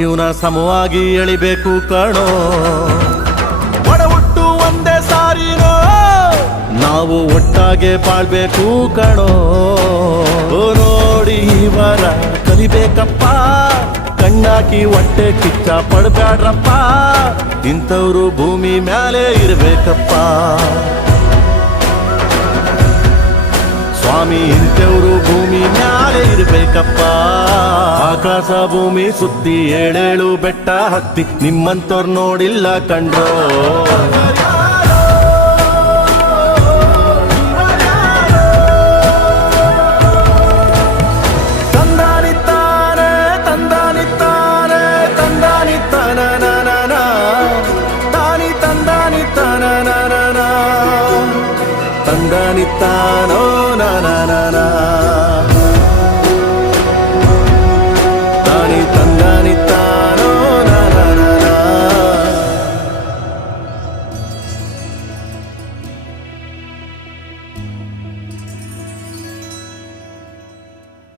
ಜೀವನ ಸಮವಾಗಿ ಎಳಿಬೇಕು ಕಣೋ. ಒಡ ಹುಟ್ಟು ಒಂದೇ ಸಾರಿನೋ, ನಾವು ಒಟ್ಟಾಗೆ ಬಾಳ್ಬೇಕು ಕಣೋ. ನೋಡಿ ಇವರ ಕಲಿಬೇಕಪ್ಪ, ಕಣ್ಣಾಕಿ ಹೊಟ್ಟೆ ಕಿಚ್ಚ ಪಡ್ಬ್ಯಾಡ್ರಪ್ಪ. ಇಂಥವ್ರು ಭೂಮಿ ಮ್ಯಾಲೆ ಇರ್ಬೇಕಪ್ಪ ಸ್ವಾಮಿ, ಇಂಥವ್ರು ಭೂಮಿ ಮ್ಯಾಲೆ ಇರ್ಬೇಕಪ್ಪ. ಆಕಾಶ ಭೂಮಿ ಸುತ್ತಿ ಏಳೇಳು ಬೆಟ್ಟ ಹತ್ತಿ ನಿಮ್ಮಂತವ್ರು ನೋಡಿಲ್ಲ ಕಂಡ್ರೋ. ತಂದಾನಿತ್ತಾನೋ ನಾನಿ ತಂದಾನಿತ್ತ